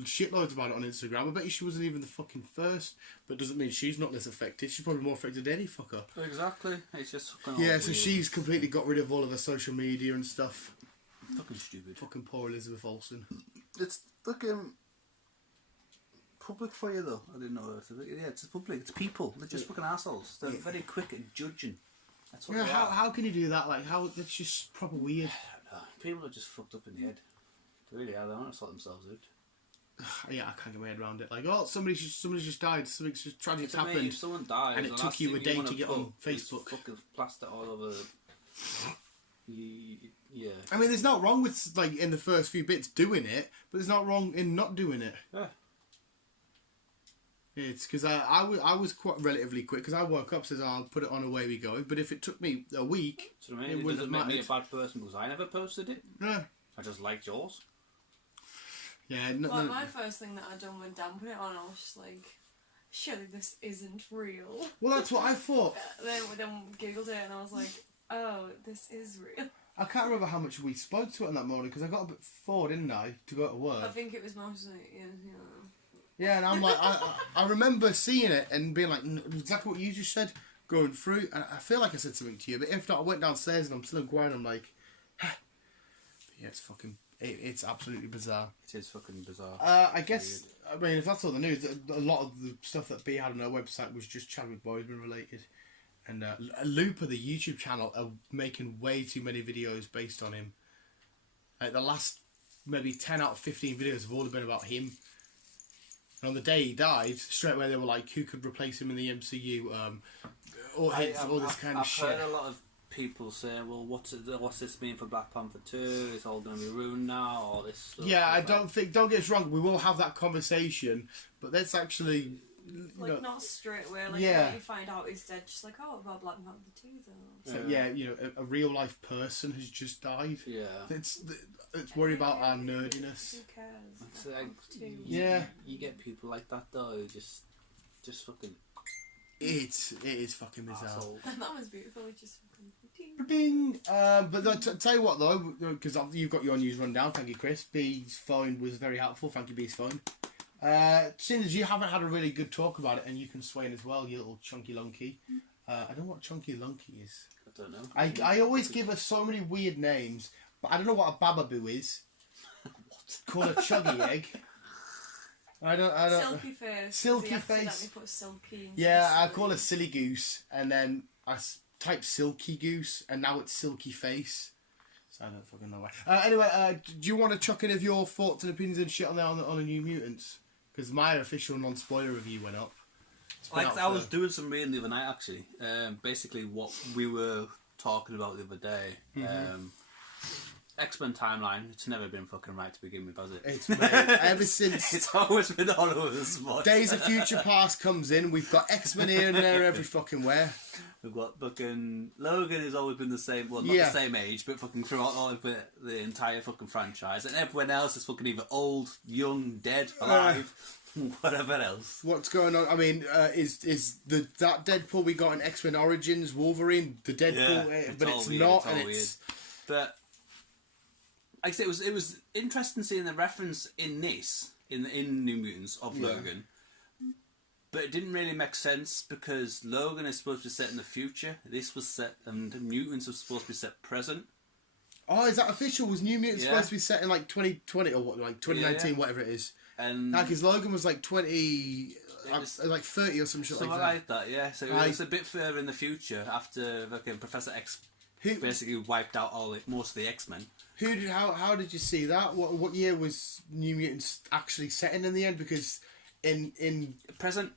shitloads about it on Instagram. I bet you she wasn't even the fucking first, but doesn't mean she's not less affected. She's probably more affected than any fucker. Exactly. It's just fucking so she's completely got rid of all of her social media and stuff. Fucking stupid. Fucking poor Elizabeth Olsen. It's fucking public for you though. I didn't know that. Yeah, it's public. It's people. They're just fucking assholes. They're very quick at judging. That's what they are. How can you do that? Like, how? That's just proper weird. People are just fucked up in the head. They really are. They want to sort themselves out. Yeah, I can't get my head around it. Like, oh, somebody's just died. Something's just tragic To me, happened. if someone dies, and it the took last you thing a day wanna to get put on is Facebook. fucking plaster all over. Yeah. I mean, there's not wrong with, like, in the first few bits doing it, but there's not wrong in not doing it. Yeah. It's because I was quite relatively quick, because I woke up, says, I'll put it on, away we go. But if it took me a week, So I mean, it it wouldn't doesn't have make me a mattered. bad person because I never posted it. Yeah. I just liked yours. Yeah, Well, my first thing that I done when Dan put it on, I was just like, surely this isn't real. well, that's what I thought. Then googled it and I was like, oh, this is real. I can't remember how much we spoke to it on that morning, because I got a bit forward, didn't I, to go to work. I think it was mostly, Yeah, and I'm like, I remember seeing it and being like, exactly what you just said, going through, and I feel like I said something to you, but if not, I went downstairs and I'm still inquiring, I'm like, yeah, it's fucking, it's absolutely bizarre. It is fucking bizarre. I guess, I mean, if that's all the news, a lot of the stuff that B had on their website was just Chadwick Boseman related. And Looper, the YouTube channel, are making way too many videos based on him. The last maybe 10 out of 15 videos have all been about him. And on the day he died, straight away they were like, who could replace him in the MCU? All this kind of shit. I've heard a lot of people saying, well, what's this mean for Black Panther 2? It's all going to be ruined now, all this stuff. Yeah, I don't get us wrong, we will have that conversation, but let's actually... like, not straight away, like, yeah. when you find out he's dead, just like, oh, about Black Panther 2, though. So, yeah, you know, a real life person has just died. Yeah. It's worry about our nerdiness. Who cares? It's like, Yeah. You get people like that, though, who just fucking... It is fucking bizarre. Asshole. And that was beautiful, it just fucking... Ding. But tell you what though, because you've got your news rundown. Thank you, Chris. B's phone was very helpful. Thank you, B's phone. Since you haven't had a really good talk about it, and you can sway in as well, you little chunky lunky. I don't know what chunky lunky is. I don't know. I always give her so many weird names, but I don't know what a bababoo is. What? Call her chuggy egg. I don't. Silky face. Silky He accidentally face. put silky into Yeah, I silly. call her silly goose, and then I type silky goose, and now it's silky face. So I don't fucking know why. Anyway, do you want to chuck any of your thoughts and opinions and shit on the New Mutants? Because my official non-spoiler review went up. Like, I was doing some reading the other night, actually. Basically, what we were talking about the other day. X-Men timeline, it's never been fucking right to begin with, has it? It's made, ever since It's always been all over the spot. Days of Future Past comes in, we've got X-Men here and there every fucking where. We've got fucking... Logan has always been the same, well, not the same age, but fucking throughout all of the entire fucking franchise. And everyone else is fucking either old, young, dead, alive, whatever else. What's going on? I mean, is that Deadpool we got in X-Men Origins, Wolverine, the Deadpool, but it's weird, not, all and weird. it's... But... Like I said, it was interesting seeing the reference in this, in New Mutants, of Logan. But it didn't really make sense because Logan is supposed to be set in the future. This was set, and Mutants was supposed to be set present. Oh, is that official? Was New Mutants supposed to be set in like 2020 or what, like 2019, whatever it is? And like his Logan was like 20, like 30 or some shit like that. Something like that, yeah. So it was a bit further in the future after Professor X basically wiped out most of the X-Men. How did you see that? What year was New Mutants actually set in the end? Because in present.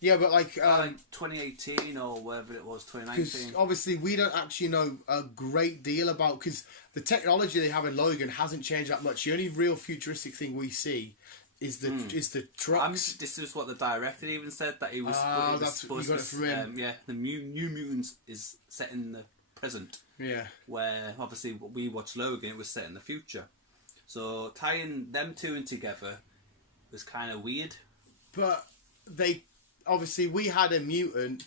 Yeah, but like 2018 or whatever it was, 2019. Because obviously we don't actually know a great deal about, because the technology they have in Logan hasn't changed that much. The only real futuristic thing we see is the trucks. This is what the director even said, that he was. Supposed to. The New Mutants is set in the present. Yeah. Where obviously what we watched Logan, it was set in the future. So tying them two in together was kind of weird. But obviously we had a mutant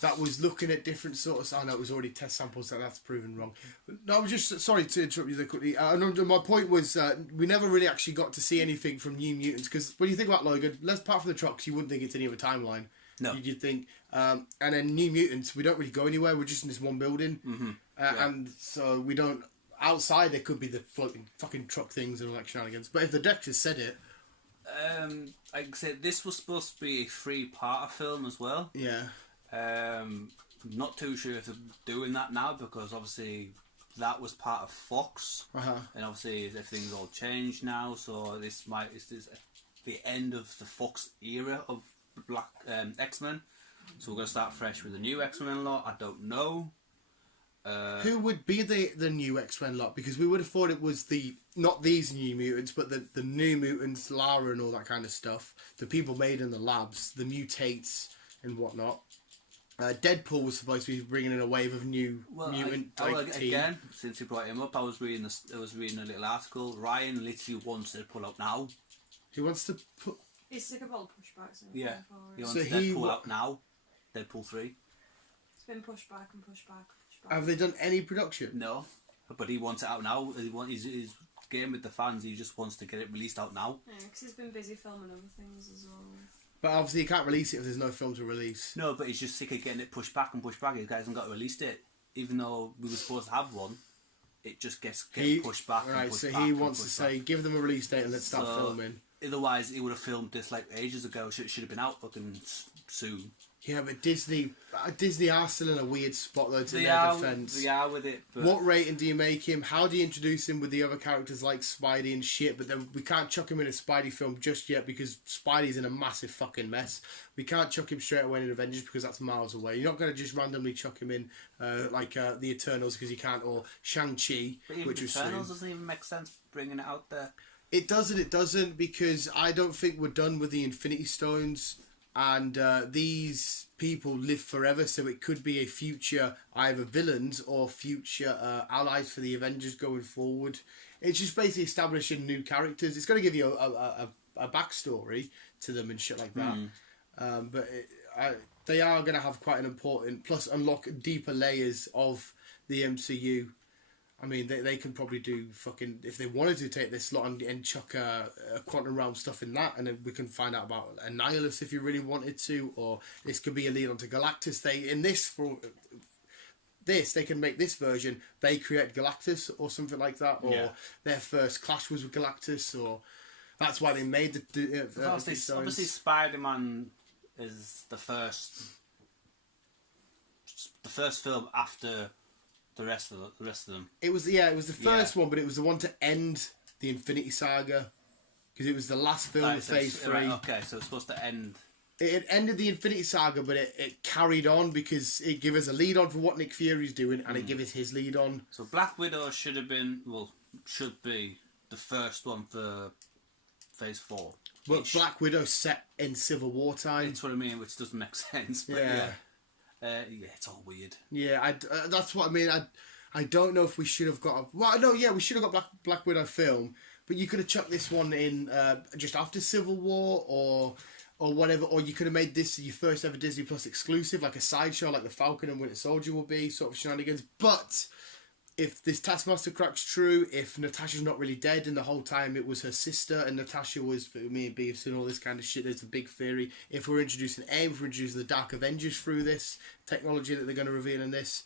that was looking at different sorts of... I know it was already test samples, so that's proven wrong. No, I was just... Sorry to interrupt you there quickly. My point was we never really actually got to see anything from New Mutants, because when you think about Logan, let's apart from the trucks, you wouldn't think it's any other timeline. No. You'd think... and then New Mutants, we don't really go anywhere. We're just in this one building. Mm-hmm. And so we don't... Outside, there could be the floating fucking truck things and all that shenanigans. But if the director said it... like I said, this was supposed to be a 3-part film as well. Yeah. I'm not too sure if they're doing that now, because obviously that was part of Fox, Uh-huh. and obviously everything's all changed now. So this is the end of the Fox era of Black X-Men. So we're going to start fresh with the new X-Men lot. I don't know. Who would be the new X-Men lot? Because we would have thought it was not these New Mutants, but the New Mutants, Lara and all that kind of stuff. The people made in the labs, the mutates and whatnot. Deadpool was supposed to be bringing in a wave of new mutant team. Again, since you brought him up, I was reading a little article. Ryan literally wants to pull out now. He wants to put. He's sick of all the pushbacks. Yeah, he wants So Deadpool out now. Deadpool 3. It's been pushed back and pushed back. Have they done any production? No, but he wants it out now. He's game with the fans. He just wants to get it released out now. Yeah, because he's been busy filming other things as well. But obviously you can't release it if there's no film to release. No, but he's just sick of getting it pushed back and pushed back. His guys haven't got released it, even though we were supposed to have one. It just gets pushed back. Right, and pushed so back he and wants to pushed say, back. give them a release date and let's start filming. Otherwise, he would have filmed this like ages ago. Should have been out fucking soon. Yeah, but Disney are still in a weird spot though. To They their are. defense, They are with it. But what rating do you make him? How do you introduce him with the other characters like Spidey and shit? But then we can't chuck him in a Spidey film just yet because Spidey's in a massive fucking mess. We can't chuck him straight away in Avengers because that's miles away. You're not going to just randomly chuck him in the Eternals because you can't, or Shang-Chi, But even which was Eternals soon. doesn't even make sense bringing it out there. It doesn't because I don't think we're done with the Infinity Stones. And these people live forever, so it could be a future either villains or future allies for the Avengers going forward. It's just basically establishing new characters. It's going to give you a backstory to them and shit like that. But they are going to have quite an important, plus unlock deeper layers of the MCU. I mean, they can probably do fucking, if they wanted to take this slot and chuck a Quantum Realm stuff in that, and then we can find out about Annihilus if you really wanted to, or this could be a lead onto Galactus. They can make this version, they create Galactus or something like that, or their first clash was with Galactus, or that's why they made the obviously Spider-Man is the first film after the rest of them. It was the first one, but it was the one to end the Infinity Saga because it was the last film of Phase 3. Right, okay, so it's supposed to end. It ended the Infinity Saga, but it carried on because it gave us a lead on for what Nick Fury's doing, and it gave us his lead on. So Black Widow should be the first one for Phase 4. But Black Widow set in Civil War time. That's what I mean, which doesn't make sense. But it's all weird. Yeah, that's what I mean. I don't know if we should have got. We should have got Black Widow film, but you could have chucked this one in just after Civil War or whatever, or you could have made this your first ever Disney Plus exclusive, like a sideshow, like the Falcon and Winter Soldier will be, sort of shenanigans. But if this Taskmaster crack's true, if Natasha's not really dead and the whole time it was her sister and Natasha was for me and Beavis and all this kind of shit, there's a big theory. If we're introducing AIM, if we're introducing the Dark Avengers through this technology that they're going to reveal in this,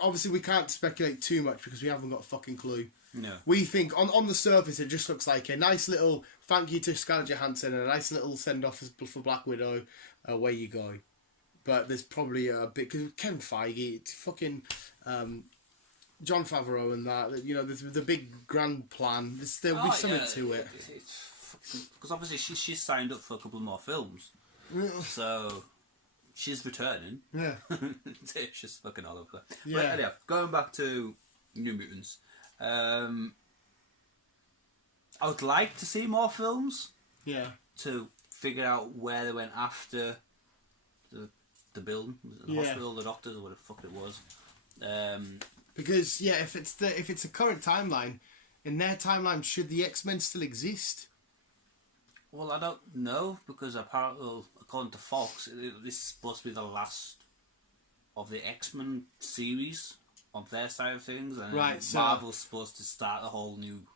obviously we can't speculate too much because we haven't got a fucking clue. No. We think on the surface it just looks like a nice little thank you to Scarlett Johansson and a nice little send off for Black Widow. Away you go. But there's probably a bit because Kevin Feige, it's fucking John Favreau and that. You know, there's the big grand plan. There'll be something to it. Because obviously she's signed up for a couple more films, so she's returning. Yeah. It's just fucking all over. Yeah. But anyway, going back to New Mutants. I would like to see more films. Yeah. To figure out where they went after the building, the hospital, the doctors, or whatever the fuck it was. Because if it's a current timeline, in their timeline, should the X-Men still exist? Well, I don't know because apparently, according to Fox, this is supposed to be the last of the X-Men series on their side of things, and Marvel's supposed to start a whole new,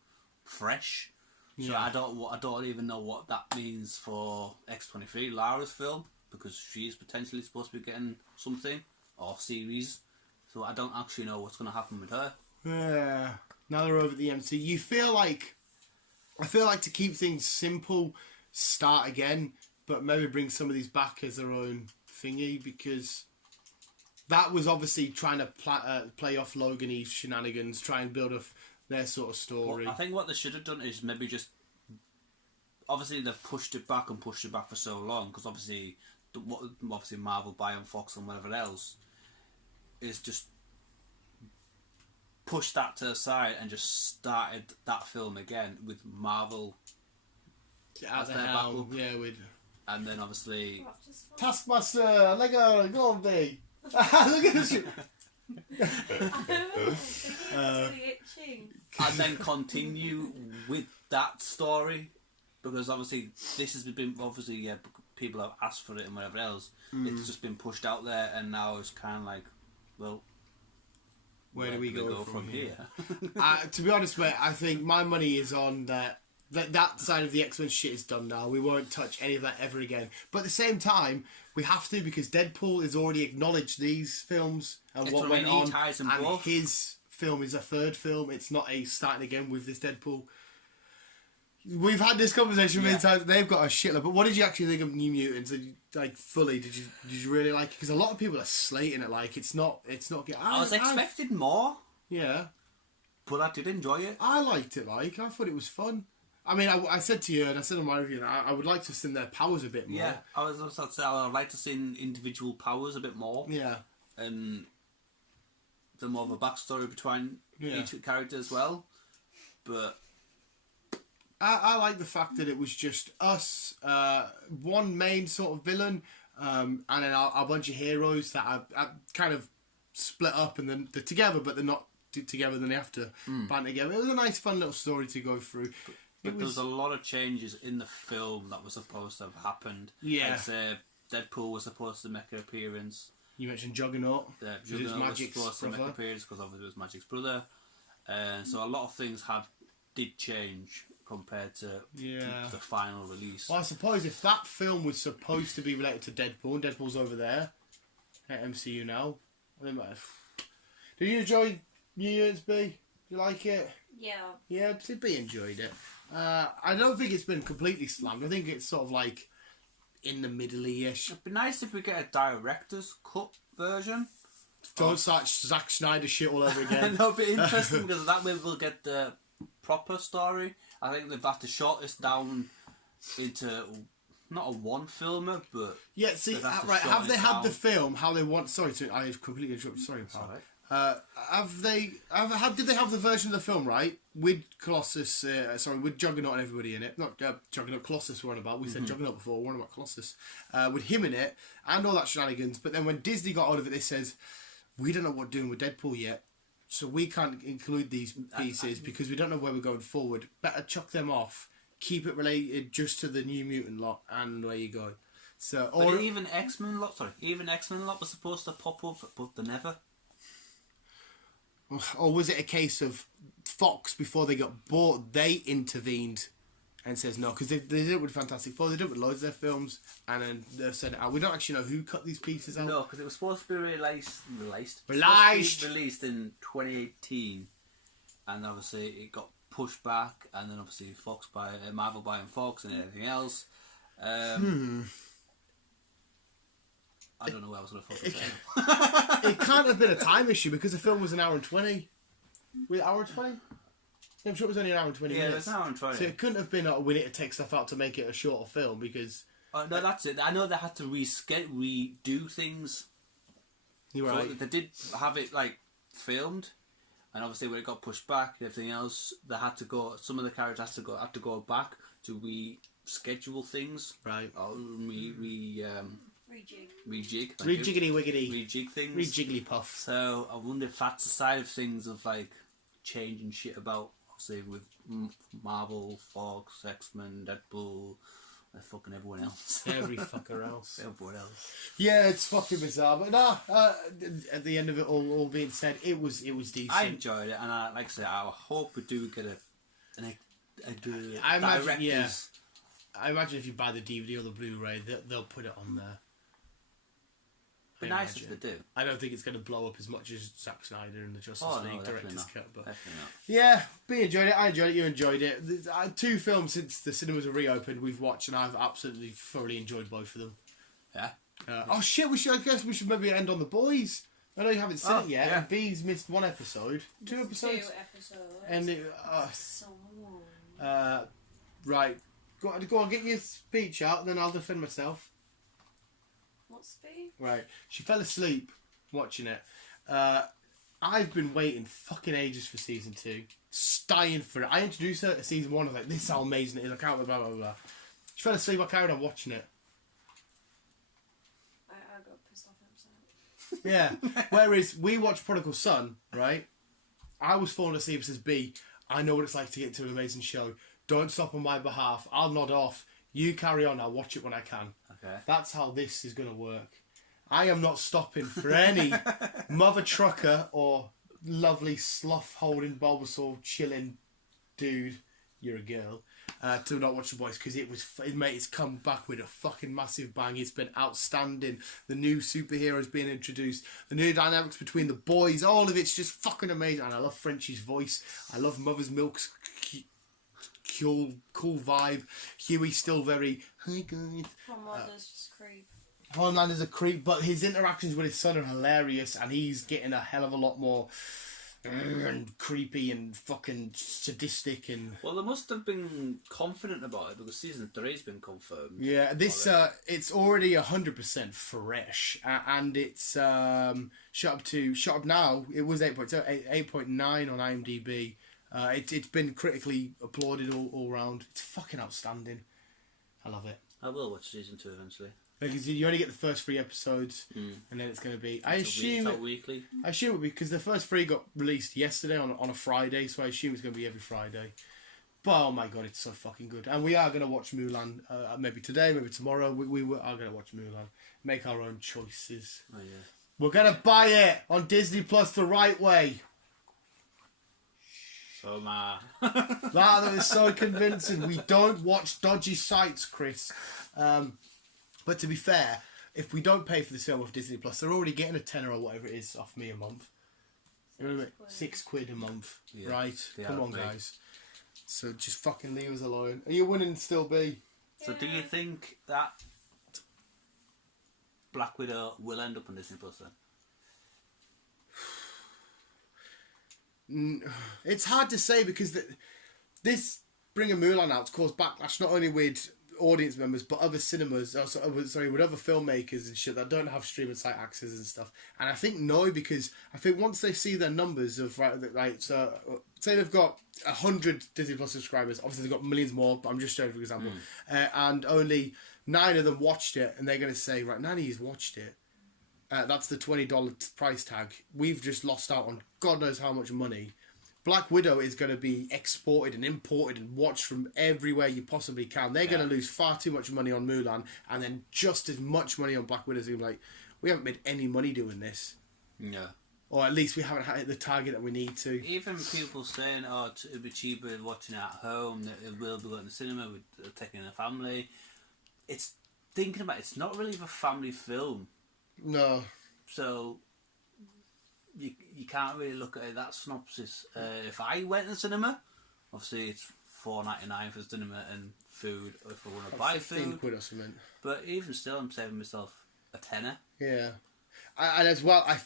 fresh. So I don't even know what that means for X-23, Lara's film, because she's potentially supposed to be getting something or series. So I don't actually know what's going to happen with her. Yeah. Now they're over at the MC. I feel like to keep things simple, start again, but maybe bring some of these back as their own thingy because that was obviously trying to play off Logan Eve's shenanigans, try and build their sort of story. Well, I think what they should have done is maybe just... Obviously, they've pushed it back for so long, because obviously Marvel buying Fox and whatever else is just pushed that to the side and just started that film again with Marvel as their backup. Yeah, with... And then obviously... Taskmaster, Lego, Goldie. Look at this shit. And then continue with that story, because obviously this has been people have asked for it and whatever else. It's just been pushed out there, and now it's kind of like, well, where do we go from here? To be honest, mate, I think my money is on that side of the X-Men shit is done now. We won't touch any of that ever again. But at the same time, we have to, because Deadpool has already acknowledged these films and what went on, and his film is a third film. It's not a starting again with this Deadpool. We've had this conversation many times. They've got a shitload. But what did you actually think of New Mutants? Like fully, did you really like it? Because a lot of people are slating it. Like it's not. I was expecting more. Yeah, but I did enjoy it. I liked it. I thought it was fun. I mean, I said to you, and I said on my review, I would like to have seen their powers a bit more. Yeah, I would like to see individual powers a bit more. Yeah, and the more of a backstory between each character as well. But I like the fact that it was just us, one main sort of villain, and then a bunch of heroes that are kind of split up and then they're together, but they're not together. Then they have to band together. It was a nice, fun little story to go through. But there was a lot of changes in the film that were supposed to have happened. Yeah. Like, Deadpool was supposed to make an appearance. You mentioned Juggernaut. Juggernaut was supposed to make an appearance because obviously it was Magic's brother. So a lot of things did change compared to the final release. Well, I suppose if that film was supposed to be related to Deadpool, and Deadpool's over there at MCU now, did you enjoy New Year's B? Did you like it? Yeah. Yeah, B enjoyed it. I don't think it's been completely slammed. I think it's sort of like in the middle-ish. It'd be nice if we get a director's cut version. Don't start Zack Snyder shit all over again. That'll be interesting because that way we'll get the proper story. I think they've had to short this down into not a one-filmer, but yeah. See, right? Have they had the film how they want? Sorry, I completely interrupted. Sorry, pal. Did they have the version of the film right with Colossus? With Juggernaut and everybody in it. Not Juggernaut, Colossus. We're on about. We said Juggernaut before. We're on about Colossus. With him in it and all that shenanigans. But then when Disney got hold of it, they says we don't know what we're doing with Deadpool yet, so we can't include these pieces because we don't know where we're going forward. Better chuck them off. Keep it related just to the New Mutant lot, and there you go. So, even X-Men lot was supposed to pop up, but they never. Or was it a case of Fox, before they got bought, they intervened and says no? Because they did it with Fantastic Four, they did it with loads of their films, and then they said, we don't actually know who cut these pieces out. No, because it was supposed to be released in 2018, and obviously it got pushed back, and then obviously Marvel buying Fox and everything else. I don't know what I was going to focus on. It can't have been a time issue because the film was an hour and 20. Was it hour and 20? I'm sure it was only an hour and 20 minutes. Yeah, it was an hour and 20. So it couldn't have been we need to take stuff out to make it a shorter film because... Oh, no, that's it. I know they had to redo things. You're right. So they did have it, filmed. And obviously when it got pushed back and everything else, they had to go... Some of the characters had to go back to reschedule things. Right. Or Rejig. Rejiggity wiggity. Rejig things. Rejiggly puff. So I wonder if that's the side of things of changing shit about, obviously with Marvel, Fox, X-Men, Deadpool, fucking everyone else. Every fucker else. Everyone else. Yeah, it's fucking bizarre, but at the end of it all being said, it was decent. I enjoyed it, and like I said, I hope we do get a director's. Yeah. I imagine if you buy the DVD or the Blu-ray, they'll put it on there. Be nice if they do. I don't think it's going to blow up as much as Zack Snyder and the Justice League director's cut, but definitely not. Yeah, B enjoyed it. I enjoyed it. You enjoyed it. 2 films since the cinemas have reopened we've watched, and I've absolutely thoroughly enjoyed both of them. Yeah. Oh shit! I guess we should maybe end on The Boys. I know you haven't seen it yet. Yeah. And B's missed 1 episode. 2 episodes. 2 episodes. And it, So long. right. Go on, get your speech out, and then I'll defend myself. What speed? Right. She fell asleep watching it. I've been waiting fucking ages for season 2. Dying for it. I introduced her to season 1. I was like, this is how amazing it is. I can't blah, blah, blah. She fell asleep. I carried on watching it. I got pissed off episode. Yeah. Whereas we watched Prodigal Son, right? I was falling asleep, says B. I know what it's like to get into an amazing show. Don't stop on my behalf. I'll nod off. You carry on. I'll watch it when I can. Okay. That's how this is going to work. I am not stopping for any mother trucker or lovely sloth holding Bulbasaur chilling dude. You're a girl. To not watch The Boys, because it's come back with a fucking massive bang. It's been outstanding. The new superheroes being introduced, the new dynamics between the boys, all of it's just fucking amazing. And I love Frenchie's voice. I love Mother's Milk's cool vibe. Huey's still very, hi guys. Homelander's just creep. Homelander's a creep, but his interactions with his son are hilarious, and he's getting a hell of a lot more and creepy and fucking sadistic. And well, they must have been confident about it because season 3's been confirmed. yeah, this it's already 100% fresh, and it's shot up now. It was 8.9 on IMDb. It's been critically applauded all round. It's fucking outstanding. I love it. I will watch season 2 eventually. Because you only get the first 3 episodes, and then it's going to be. I It's assume weekly. it will be because the first 3 got released yesterday on a Friday, so I assume it's going to be every Friday. But oh my god, it's so fucking good, and we are going to watch Mulan. Maybe today, maybe tomorrow. We are going to watch Mulan. Make our own choices. Oh yeah. We're going to buy it on Disney Plus the right way. So ma. That is so convincing. We don't watch dodgy sites, Chris. But to be fair, if we don't pay for this film with Disney Plus, they're already getting a tenner or whatever it is off me a month. You know what I mean? £6 a month, Yeah, right? they Come are on, big. guys. So just fucking leave us alone. Are you winning still, B? So do you think that Black Widow will end up on Disney Plus then? It's hard to say because this bringing Mulan out caused backlash not only with audience members but other cinemas, with other filmmakers and shit that don't have streaming site access and stuff. And I think no, because I think once they see their numbers of so say they've got 100 Disney Plus subscribers, obviously they've got millions more, but I'm just showing for example, and only 9 of them watched it, and they're going to say, right, 9 of you's watched it. That's the $20 price tag. We've just lost out on God knows how much money. Black Widow is going to be exported and imported and watched from everywhere you possibly can. They're going to lose far too much money on Mulan, and then just as much money on Black Widow. So you're like, we haven't made any money doing this. Yeah. Or at least we haven't hit the target that we need to. Even people saying, "Oh, it'll be cheaper watching it at home. That it will be going to the cinema with taking a family." It's thinking about it's not really a family film, No. so you can't really look at it that synopsis. If I went to the cinema, obviously it's $4.99 for cinema and food if I want to buy food. £15 or something. But even still, I'm saving myself a tenner. Yeah. And as well, I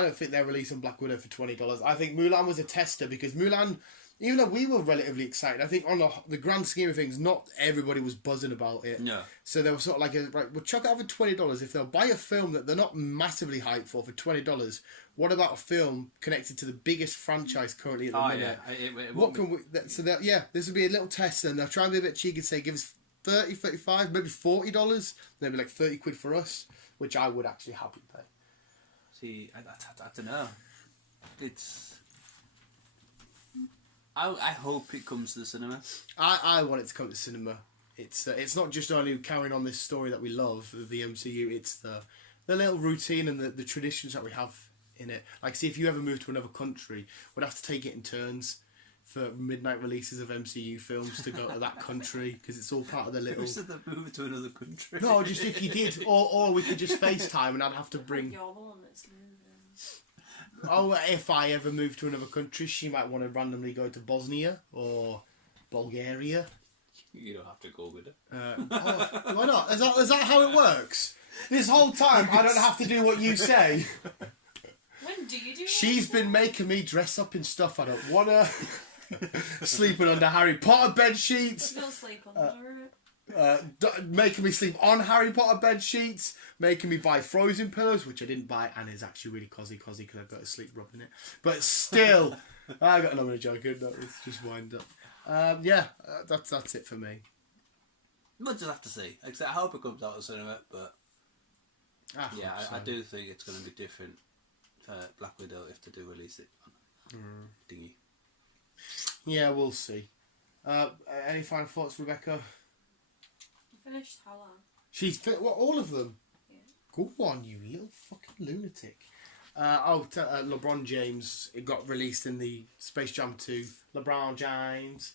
don't think they're releasing Black Widow for $20. I think Mulan was a tester because Mulan, even though we were relatively excited, I think on the grand scheme of things, not everybody was buzzing about it. No. So they were sort of like, right, we'll chuck it out for $20. If they'll buy a film that they're not massively hyped for $20, what about a film connected to the biggest franchise currently at the minute? It What can we? So that this would be a little test, and they'll try and be a bit cheeky and say, give us $30, $35, maybe $40. Maybe like £30 for us, which I would actually happily pay. See, I don't know. It's. I hope it comes to the cinema. I want it to come to cinema. It's not just only carrying on this story that we love, the MCU. It's the little routine and the traditions that we have in it. Like, see, if you ever move to another country, we'd have to take it in turns for midnight releases of MCU films to go to that country because it's all part of the little. Who said they moved to another country? No, just if you did, or we could just FaceTime and I'd have to bring. You're the one that's moving. Oh, if I ever move to another country, she might want to randomly go to Bosnia or Bulgaria. You don't have to go with it. Why not? Is that how it works? This whole time, I don't have to do what you say. When do you do She's been making me dress up in stuff I don't want to. Sleeping under Harry Potter bed sheets. Don't sleep under it. Making me sleep on Harry Potter bed sheets. Making me buy frozen pillows, which I didn't buy, and it's actually really cosy because I've got to sleep rubbing it. But still, I got another joke. No, it's just wind up. That's it for me. We'll just have to see. Except I hope it comes out of cinema, but I do think it's going to be different for Black Widow if they do release it on Dingy. Yeah, we'll see. Any final thoughts, Rebecca? I finished Hala. She's all of them. Yeah. Go on, you little fucking lunatic. LeBron James. It got released in the Space Jam 2. LeBron James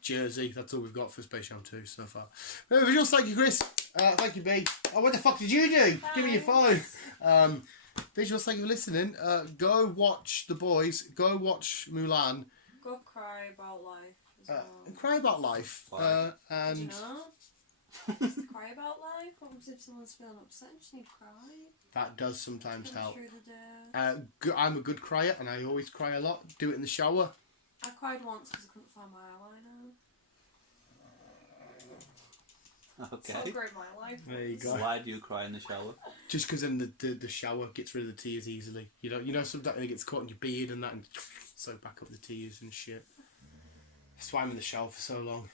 jersey. That's all we've got for Space Jam 2 so far. Visuals, thank you, Chris. Thank you, B. Oh, what the fuck did you do? Give me your phone. Visuals, thank you for listening. Go watch The Boys. Go watch Mulan. Go cry about life as well. Cry about life. And Do you know? Cry about life? What happens if someone's feeling upset and just need to cry? that does sometimes Come help. through the day. I'm a good crier, and I always cry a lot. Do it in the shower. I cried once because I couldn't find my eyeliner. Okay. Celebrate my life. There you go. So why do you cry in the shower? Just because then the shower gets rid of the tears easily. You know sometimes it gets caught in your beard and that, and soak back up the tears and shit. That's why I'm in the shower for so long.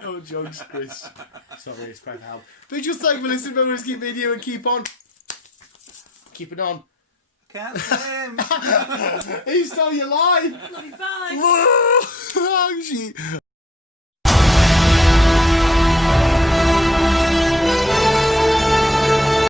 Oh, jokes, Chris. It's not really, it's quite help. But just like for listening, remember to keep video and keep on. Keep it on. Can't swim. He stole your line. Love you, bye.